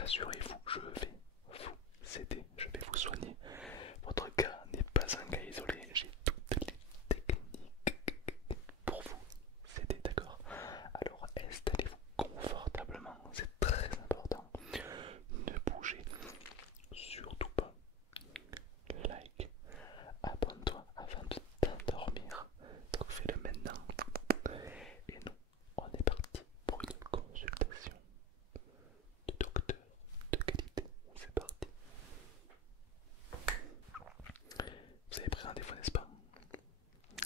rassurez-vous, je vais vous aider, je vais vous soigner. Votre cas n'est pas un cas isolé, j'ai toutes les techniques pour vous aider, d'accord? Alors installez-vous confortablement, c'est très important. Ne bougez surtout pas. Like, abonne-toi afin de t'endormir. Donc fais-le maintenant. Et nous, on est parti pour une consultation de docteur de qualité. C'est parti. Vous avez pris rendez-vous, n'est-ce pas?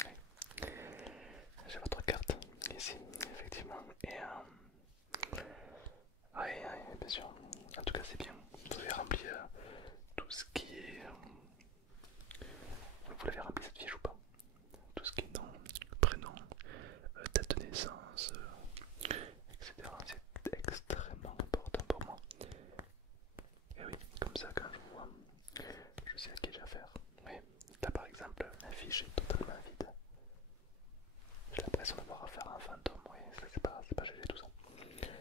Oui. J'ai votre carte ici, effectivement. Et oui, oui, bien sûr. En tout cas, c'est bien. Vous avez rempli tout ce qui est. Vous l'avez rempli cette fiche ou pas? Tout ce qui est nom, prénom, date de naissance, etc. C'est extrêmement important pour moi. Et oui, comme ça, quand je vous vois, je sais à qui j'ai affaire. Oui, là par exemple, la fiche est totalement vide. J'ai l'impression d'avoir affaire à un fantôme. Oui, c'est pas GG tout ça.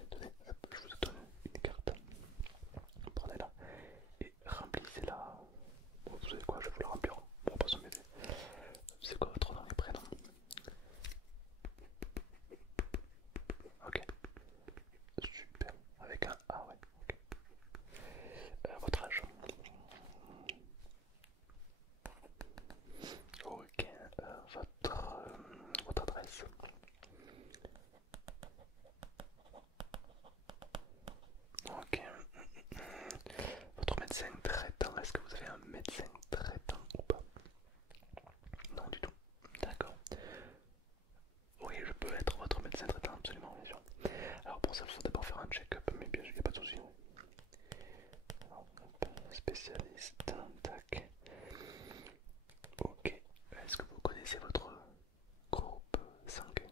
Tenez, hop, je vous donne une carte. Prenez-la et remplissez-la. Bon, vous savez quoi, je vais vous la remplir. On va pas s'embêter. C'est quoi votre nom et prénom? Ok, super. Avec un A, ouais. Ok. Votre âge? Ok. Votre adresse? Ok. Votre médecin traitant, est-ce que vous avez un médecin traitant ou pas? Non du tout. D'accord. Oui, je peux être votre médecin traitant, absolument, bien sûr. Alors pour ça, il faut d'abord faire un check-up, mais bien sûr, il n'y a pas de souci. Alors, hop, spécialiste, tac. Ok. Est-ce que vous connaissez votre groupe sanguin?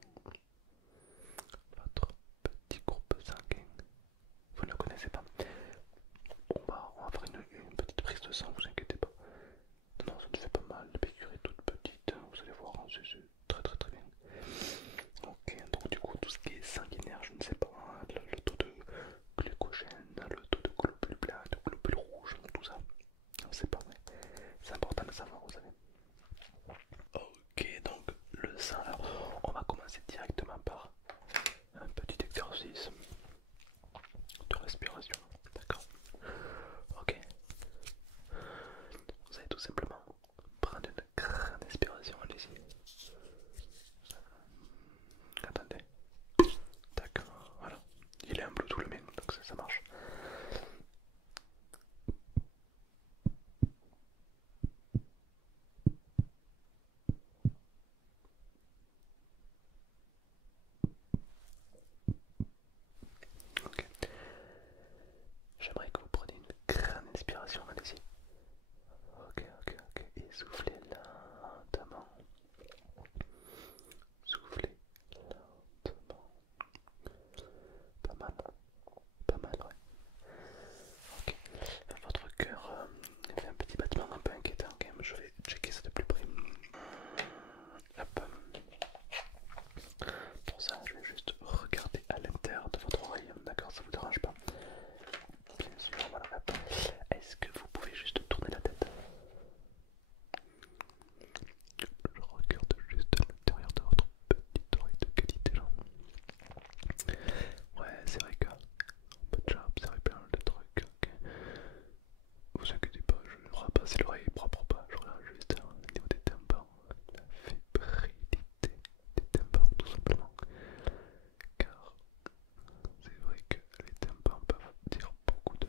Votre petit groupe sanguin? Vous ne le connaissez pas? Bon bah, on va faire une petite prise de sang, vous inquiétez pas. Non, ça ne fait pas mal, la piqûre est toute petite, vous allez voir, hein, c'est très bien. Ok, donc du coup, tout ce qui est sanguinaire, je ne sais pas, hein, le taux de glycogène, le taux de globules blancs, de globules rouges, tout ça, on ne sait pas, mais c'est important de savoir, vous savez. Ok, donc le sang, alors on va commencer directement par un petit exercice de respiration, d'accord? Ok, vous allez tout simplement prendre une grande inspiration, allez-y. Attendez, d'accord, voilà. Il est un Bluetooth le mien, donc ça marche. Ok, j'aimerais que vous preniez une grande inspiration, allez-y. Ok, et soufflez lentement. Soufflez lentement. Pas mal, ouais. Ok, votre cœur fait un petit battement un peu inquiétant quand même, je vais checker ça de plus près. Hop. Pour ça, je vais juste regarder à l'intérieur de votre oreille, d'accord, ça vous dérange pas? Bien sûr, voilà, hop. Est-ce que vous pouvez juste tourner la tête? Je regarde juste à l'intérieur de votre petite oreille de qualité là. Ouais, c'est vrai que on peut déjà observer plein de trucs, ok. Vous inquiétez pas, je ne rapasse l'oreille propre pas, je regarde juste au niveau des tympans, la fébrilité des tympans tout simplement. Car c'est vrai que les tympans peuvent dire beaucoup de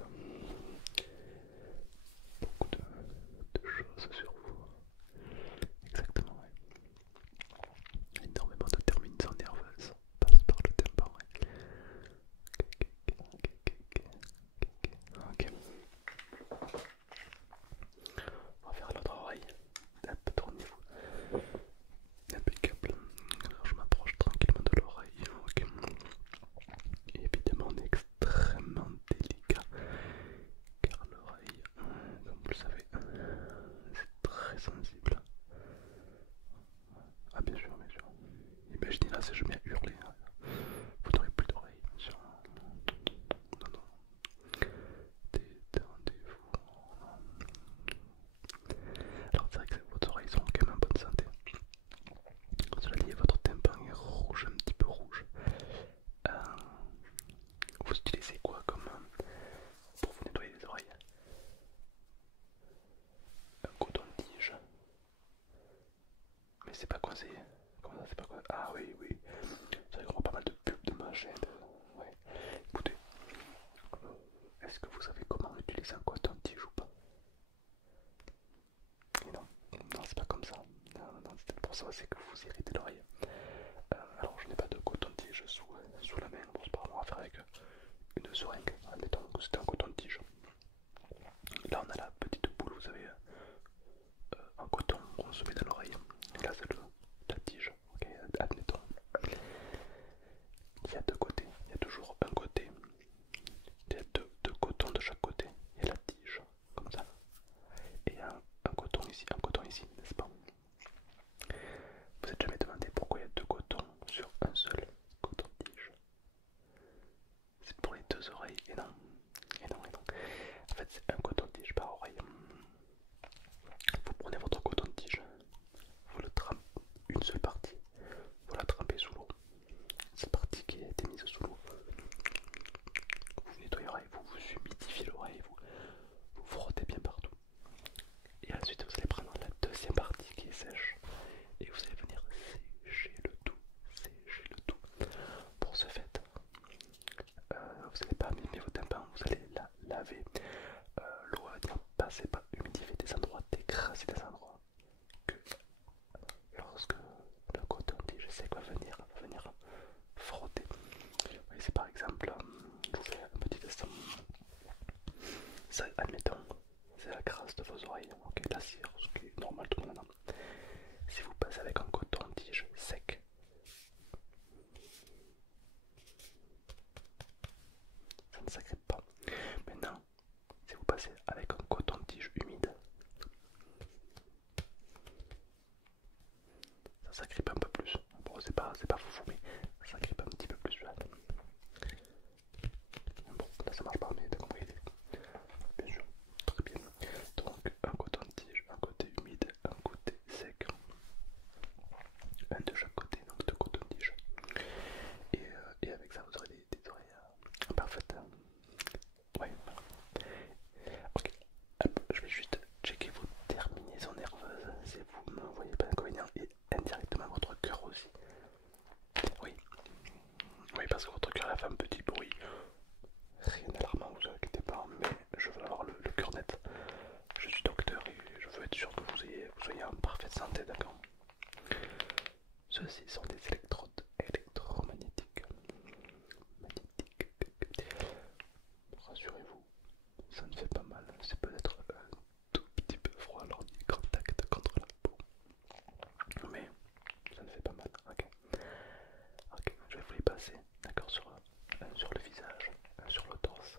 essayer. Comment ça, c'est pas quoi? Ah oui, oui. C'est vrai qu'on voit pas mal de pubs de machin. Ouais. Écoutez, est-ce que vous savez comment utiliser un coton-tige ou pas? Et non, non, c'est pas comme ça. Non, non, c'est pour ça c'est que vous irritez l'oreille. Alors, je n'ai pas de coton-tige sous la main. Bon, c'est pas vraiment à faire avec une seringue. Admettons que c'était un coton-tige. Là, on a la petite boule, vous savez, en coton qu'on se met dans l'oreille. Et là, c'est la tige. Ok, admettons. Il y a deux côtés. Il y a toujours un côté. Il y a deux cotons de chaque côté. Il y a la tige, comme ça. Et un coton ici, n'est-ce pas? Vous êtes jamais demandé pourquoi il y a deux cotons sur un seul coton-tige? C'est pour les deux oreilles, et non, et non, et non. En fait, c'est un coton-tige par oreille. Vous prenez votre coton-tige, vous le trempez, une seule partie, vous la trempez sous l'eau. Cette partie qui a été mise sous l'eau, vous nettoyez l'oreille, vous humidifiez l'oreille, vous frottez bien partout. Et ensuite, vous allez prendre la deuxième partie qui est sèche et vous allez venir sécher le tout, sécher le tout. Pour ce fait, vous n'allez pas mimer vos tympans, vous allez la laver. L'eau va venir passer par humidifier des endroits, décrasser des endroits que lorsque le coton-tige sec va venir frotter. C'est par exemple, je vous fais un petit test. Ça, admettons, c'est la crasse de vos oreilles, ok, la cire, ce qui est normal tout le monde en a. Si vous passez avec un coton-tige sec, ça ne s'agrippe pas. Maintenant, si vous passez avec un coton-tige humide, ça s'agrippe un peu plus. Bon, c'est pas foufou, mais ça s'agrippe un petit peu plus. Bon, là ça marche pas, mais t'as compris l'idée. Bien sûr, très bien. Donc, un coton-tige, un côté humide, un côté sec. Un de chaque côté, donc deux coton-tiges. Et avec ça, vous aurez des oreilles parfaites. Ouais, voilà. Ok, hop, je vais juste checker vos terminaisons nerveuses si vous ne voyez pas d'inconvénient et indirectement votre cœur aussi. Oui, oui, parce que votre cœur a fait un petit bruit. Rien d'alarmant, vous inquiétez pas, mais je veux avoir le cœur net. Je suis docteur et je veux être sûr que vous soyez en parfaite santé, d'accord? Ceux-ci sont des électrodes électromagnétiques. Rassurez-vous, ça ne fait pas mal. C'est peut-être un tout petit peu froid lors du contact contre la peau. Mais ça ne fait pas mal. Ok, ok, je vais vous les passer, d'accord, un sur le visage, un sur le torse.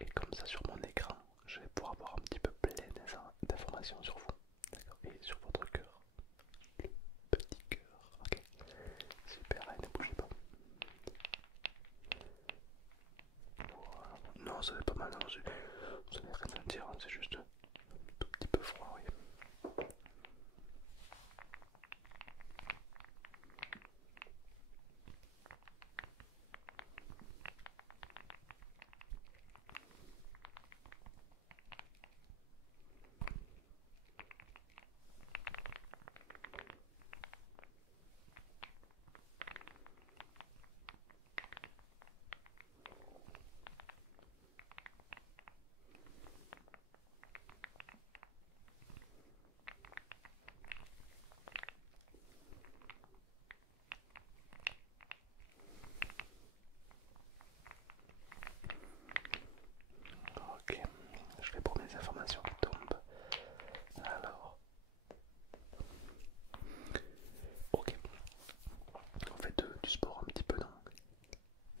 Et comme ça, sur mon écran, je vais pouvoir avoir un petit peu plein d'informations sur vous, d'accord, et sur votre cœur. Le petit cœur, ok. Super, allez, ne bougez pas. Voilà. Non, ça fait pas mal, non, vous n'allez rien sentir, hein, c'est juste un tout petit peu froid, oui. Ok, je vais pour mes informations qui tombent. Alors, ok, on fait du sport un petit peu, non?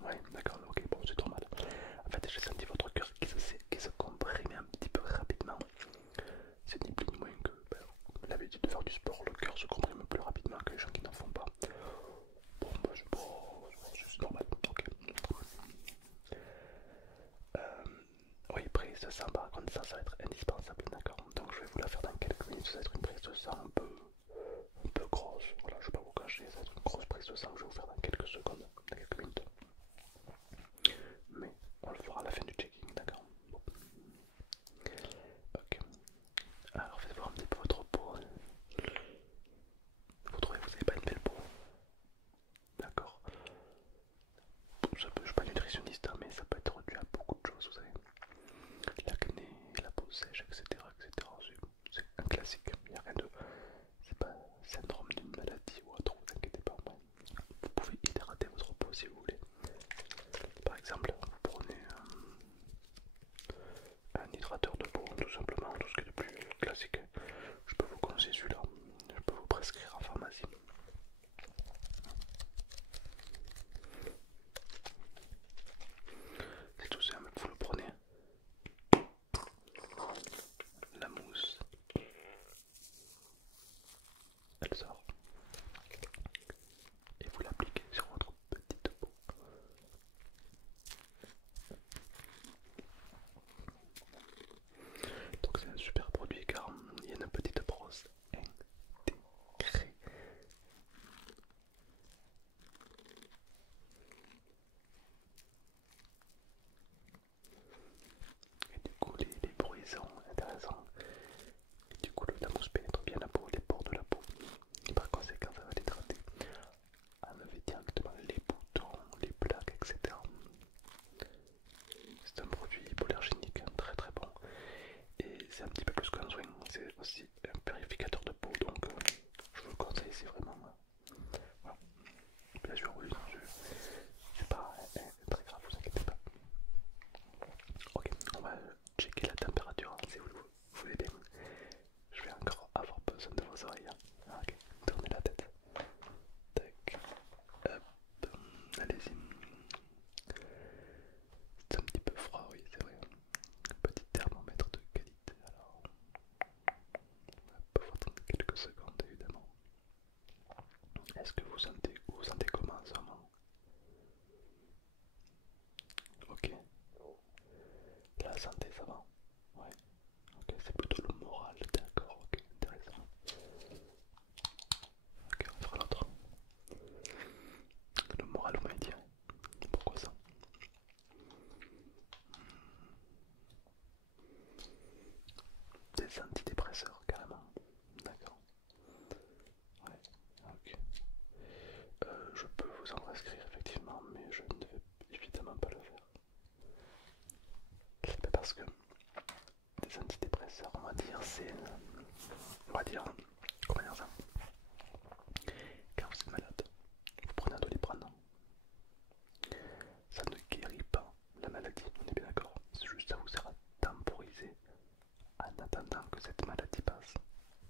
Ouais, d'accord, ok, bon, c'est normal. En fait, j'ai senti votre cœur qui se comprimait un petit peu rapidement. C'est ni plus ni moins que l'habitude de faire du sport, le cœur se comprime plus rapidement que les gens qui n'en font pas. Bon, bah, c'est normal, ok. Oui, prise de sang, par contre, ça va être indispensable, d'accord. Donc, je vais vous la faire dans quelques minutes. Ça va être une prise de sang un peu grosse. Voilà, je vais pas vous cacher, ça va être une grosse prise de sang que je vais vous faire dans quelques secondes, dans quelques minutes. Mais on le fera à la fin du checking, d'accord. Bon. Ok. Alors, faites voir un petit peu votre peau. Vous trouvez régénérateur de peau, tout simplement, tout ce qui est de plus classique. Je peux vous conseiller celui-là, je peux vous prescrire en pharmacie. C'est tout simple, vous le prenez, la mousse, elle sort, et vous l'appliquez sur votre petite peau. Donc c'est un super produit car il y a une petite brosse intégrée. Et du coup les bruits sont intéressants. Et du coup la mousse pénètre bien la peau, les pores de la peau. Et par conséquent ça va l'hydrater, enlever directement les boutons, les plaques, etc. C'est un produit hypoallergénique, très très bon. Et c'est un petit peu plus qu'un soin, c'est aussi un purificateur de peau, donc je vous le conseille, c'est vraiment... voilà. Bien sûr, oui, c'est pas très grave, vous inquiétez pas. Ok, on va checker la température, hein, si vous le voulez bien. Je vais encore avoir besoin de vos oreilles. Hein. Ok, tournez la tête. Tac, hop, allez-y. C'est un petit peu froid, oui, c'est vrai. Un petit thermomètre de qualité, alors on va attendre quelques secondes évidemment. Est-ce que vous sentez comment en ce moment? Ok, la santé ça va? Ouais, ok, c'est plutôt le moral, d'accord, ok, intéressant. Ok, on fera l'autre. Le moral, vous m'avez dit, pourquoi ça? Des antidépresseurs, carrément, d'accord. Ouais, ok. Je peux vous en prescrire effectivement, mais je ne vais évidemment pas le faire. Parce que des antidépresseurs, on va dire, c'est... On va dire... Comment dire ça? Quand vous êtes malade, vous prenez un doliprane. Ça ne guérit pas la maladie, on est bien d'accord. C'est juste ça vous sert à temporiser en attendant que cette maladie passe.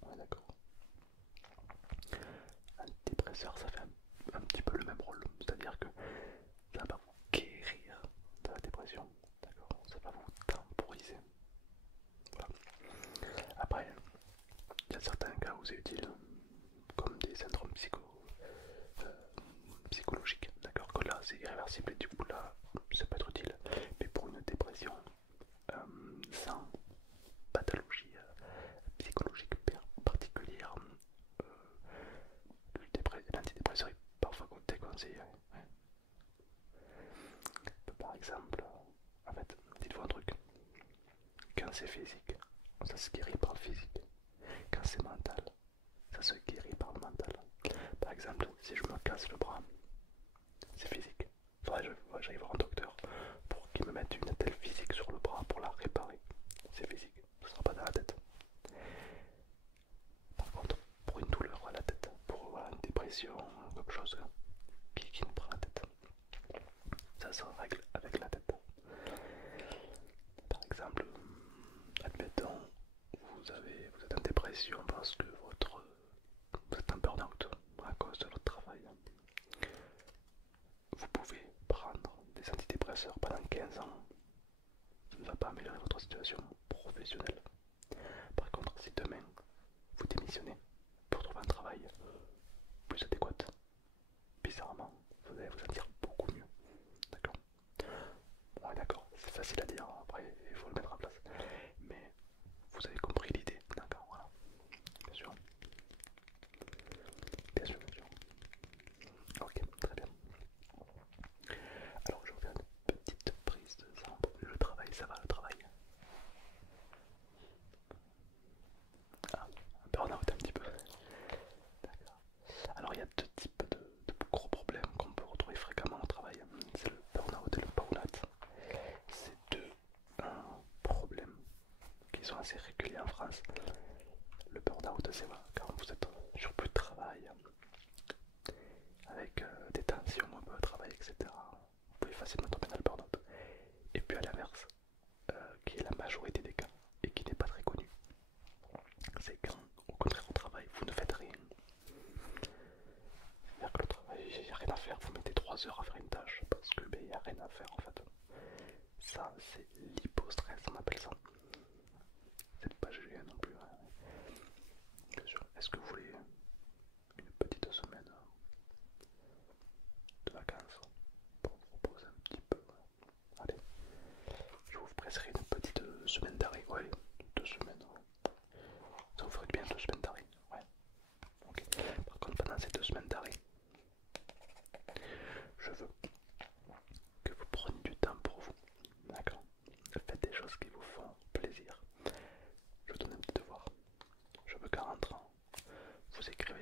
On est d'accord. Antidépresseur, ça fait un petit peu le même rôle. C'est-à-dire que ça va pas vous guérir de la dépression. D'accord, ça va vous temporiser. Voilà. Après, il y a certains cas où c'est utile, comme des syndromes psychologiques, d'accord, que là c'est irréversible et du coup là ça peut être utile, mais pour une dépression sans pathologie psychologique particulière, l'antidépresseur est parfois déconseillé. Ouais. Par exemple, en fait, dites-vous un truc, quand c'est physique, ça se guérit par le physique, quand c'est mental, ça se guérit par le mental. Par exemple, si je me casse le bras, c'est physique. Faudrait que j'aille voir un docteur pour qu'il me mette une attelle physique sur le bras pour la réparer. C'est physique, ce sera pas dans la tête. Par contre, pour une douleur à la tête, pour voilà, une dépression, quelque chose qui me prend la tête, ça se règle avec la tête. Par exemple, admettons, vous êtes en dépression parce que vous êtes en burn-out à cause de votre travail. Vous pouvez prendre des antidépresseurs pendant 15 ans. Ça ne va pas améliorer votre situation professionnelle. Par contre, si demain vous démissionnez pour trouver un travail plus adéquat, bizarrement, vous allez vous sentir beaucoup mieux. D'accord? Ouais, d'accord, c'est facile à dire, après il faut le mettre en place. Mais vous avez compris l'idée, d'accord? Voilà, bien sûr. Bien sûr, bien sûr. Ok, très bien. Alors je reviens une petite prise de sang. Le travail, ça va, le travail? Ah, un burn-out un petit peu. D'accord. Alors il y a deux types de gros problèmes qu'on peut retrouver fréquemment au travail. C'est le burn-out et le burn-out. C'est deux problèmes qui sont assez réguliers en France. Le burn-out, c'est quand vous êtes sur plus de travail, avec des tensions un peu au travail, etc. Vous pouvez facilement tomber dans le burn-out. Et puis à l'inverse, qui est la majorité des cas,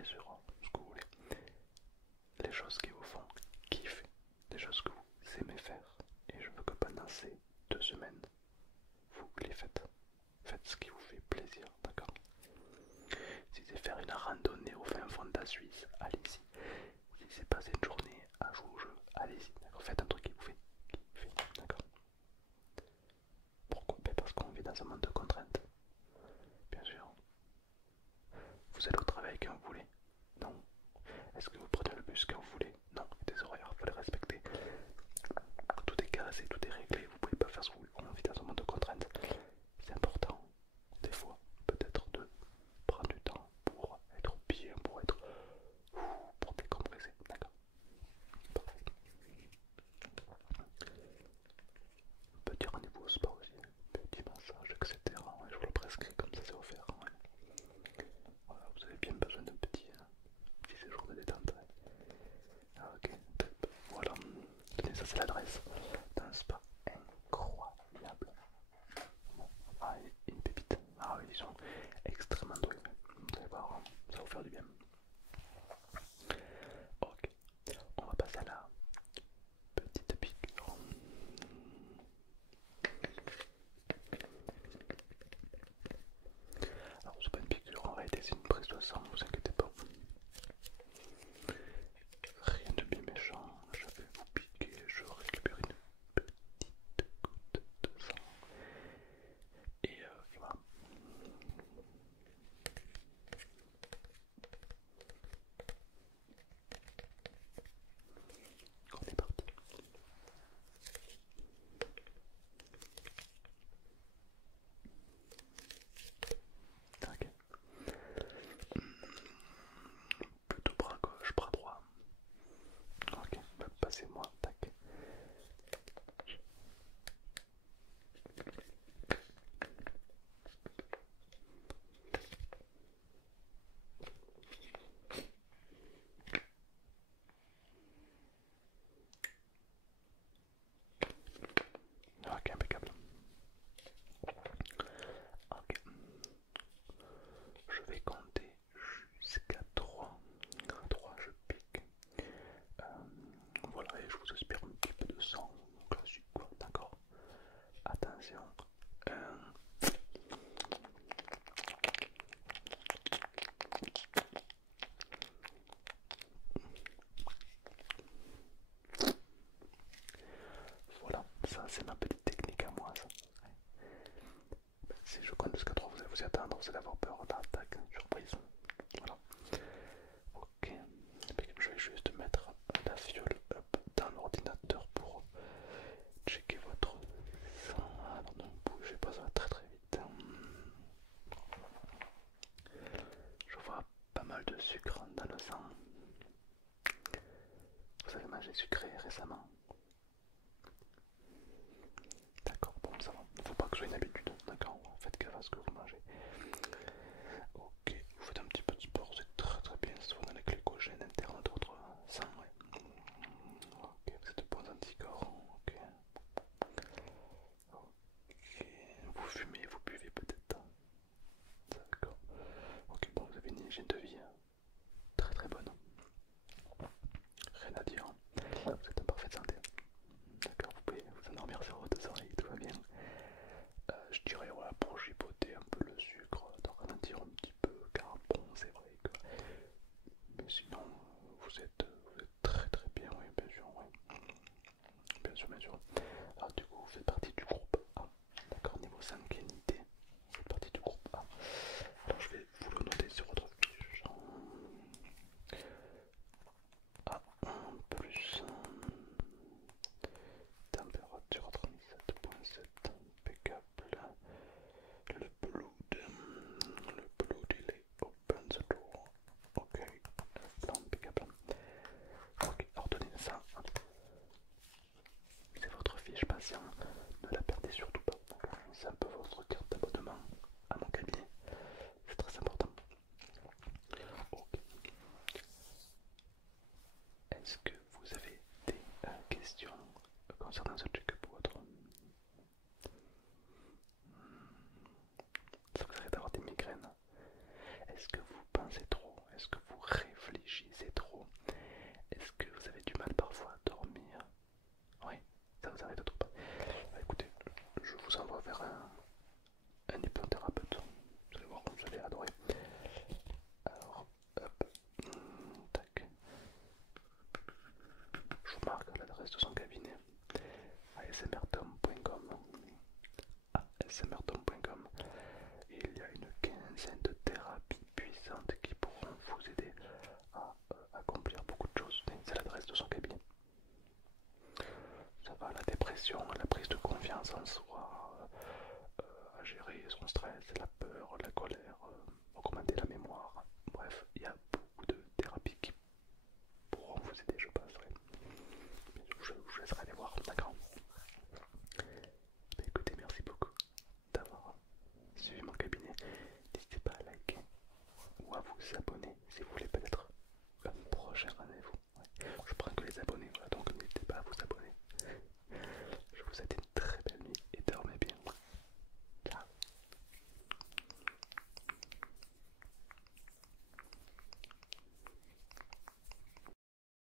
sur ce que vous voulez. Les choses qui vous font kiffer, des choses que vous aimez faire. Et je veux que pendant ces 2 semaines, vous les faites. Faites ce qui vous fait plaisir, d'accord? Si c'est faire une randonnée au fin fond de la Suisse, allez-y. Si c'est passer une journée à jouer au jeu, allez-y, d'accord? Faites un truc qui vous fait kiffer, d'accord? Pourquoi? Ben parce qu'on vit dans un monde de contraintes, bien sûr. Vous allez au travail quand vous voulez? Non. Est-ce que vous prenez le bus quand vous voulez? Non. Il y a des horaires, il faut les respecter. Tout est casé, tout est réglé, vous pouvez pas faire ce que vous voulez. On vit dans un monde de contraintes. C'est important, des fois, peut-être de prendre du temps pour être bien, pour décompresser, d'accord? Parfait. Petit rendez-vous au sport aussi, petit massage, etc. Ouais, je vous le prescris comme ça, c'est offert. Ouais. Voilà, vous avez bien besoin d'un petit séjour de détente. Ouais. Ah, ok, top. Voilà. Tenez, ça c'est l'adresse d'un spa incroyable. Bon. Ah, une pépite. Ah oui, ils sont extrêmement doués. Vous allez voir, ça va vous faire du bien. Ok, on va passer à la petite piqûre. Alors, c'est pas une piqûre, en réalité, c'est une prise de sang, vous inquiétez pas. Rien de bien méchant, je vais vous piquer, je récupère une petite goutte de sang. Et voilà. On est parti. Ok. Plutôt bras gauche, bras droit. Ok, bah, passez-moi, tac. Ok, impeccable. Ok. Je vais compter jusqu'à 3. À 3, je pique. Voilà, et je vous aspire un petit peu de sang classique, quoi, d'accord? Attention. 1. Voilà, ça c'est ma petite technique à moi, ça. Ouais. Si je compte jusqu'à 3, vous allez vous y attendre, vous allez avoir peur. Là, tac, surprise. Voilà. Ok. Je vais juste mettre la fiole dans l'ordinateur pour checker votre sang. Alors ne bougez pas, ça va très très vite. Je vois pas mal de sucre dans le sang. Vous avez mangé sucré récemment? D'accord, bon ça va. Il ne faut pas que ce soit une habitude. D'accord, faites gaffe à ce que vous mangez. Ok, vous faites un petit peu de sport, c'est très très bien. Ça vous donne les glycogènes internes de votre sang. Ouais. Ok, vous êtes de bons anticorps. Ok. Ok. Vous fumez, vous buvez peut-être. D'accord. Ok, bon, vous avez une hygiène de vie très très bonne. Rien à dire. Vous êtes en parfaite santé. D'accord, vous pouvez vous endormir sur vos 2 oreilles, tout va bien. Je dirais, voilà, pour chipoter un peu le sucre, d'en ralentir un petit peu, car bon, c'est vrai que. Mais sinon, vous êtes très très bien, oui, bien sûr, oui. Bien sûr, bien sûr. Alors, du coup, vous faites partie du groupe A. D'accord, niveau sanguinité, vous faites partie du groupe A. Alors, je vais vous le noter sur votre fiche. A1 plus. Température 37,7, impeccable. Le blood il est open the door. Ok, impeccable. Ok, alors tenez ça. C'est votre fiche patient, ne la perdez surtout pas. C'est un peu votre carte d'abonnement à mon cabinet. C'est très important. Ok. Est-ce que vous avez des questions concernant ce check-up ou autre? Ça vous arrive d'avoir des migraines? Est-ce que vous pensez trop? Est-ce que vous un hypnothérapeute. Vous allez voir, vous allez adorer. Alors, hop, tac. Je vous marque l'adresse de son cabinet, asmrtom.com. asmrtom.com. Il y a une quinzaine de thérapies puissantes qui pourront vous aider à accomplir beaucoup de choses. C'est l'adresse de son cabinet. Ça va, la dépression, la prise de confiance en soi,